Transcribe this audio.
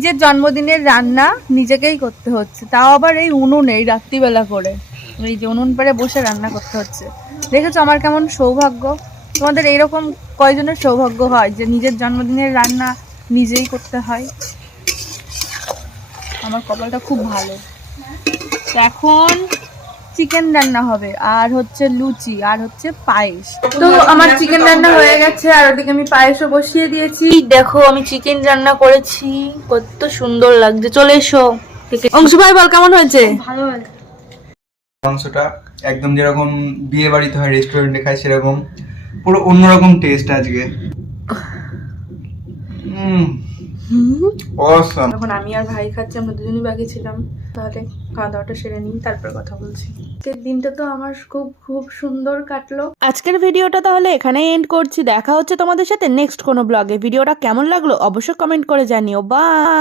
নিজের জন্মদিনের রান্না নিজেকেই করতে হচ্ছে, তাও আবার এই উনুনে, এই রাত্রিবেলা করে এই যে উনুন পাড়ে বসে রান্না করতে হচ্ছে। দেখেছো আমার কেমন সৌভাগ্য? তোমাদের এইরকম কয়জনের সৌভাগ্য হয় যে নিজের জন্মদিনের রান্না নিজেই করতে হয়? আমার কপালটা খুব ভালো। এখন চিকেন রান্না হবে, আর হচ্ছে লুচি, আর হচ্ছে পায়েস। তো আমার চিকেন রান্না হয়ে গেছে, আর ওদিকে আমি পায়েসও বসিয়ে দিয়েছি। দেখো আমি চিকেন রান্না করেছি, কত সুন্দর লাগছে। চলে এসো। অংশু ভাই বল কেমন হয়েছে? ভালো হয়েছে। মাংসটা একদম যেরকম বিয়ে বাড়িতে হয়, রেস্টুরেন্টে খায় সেরকম, পুরো অন্যরকম টেস্ট আজকে। অসাম। এখন আমি আর ভাই খাচ্ছি, আমরা দুজনই বাকি ছিলাম। তাহলে খাওয়া দাওয়াটা সেরে নিই, তারপর কথা বলছি। আজকের দিনটা তো আমার খুব খুব সুন্দর কাটলো। আজকের ভিডিওটা তাহলে এখানেই এন্ড করছি। দেখা হচ্ছে তোমাদের সাথে নেক্সট কোনো ব্লগে। ভিডিওটা কেমন লাগলো অবশ্যই কমেন্ট করে জানিও। বাই।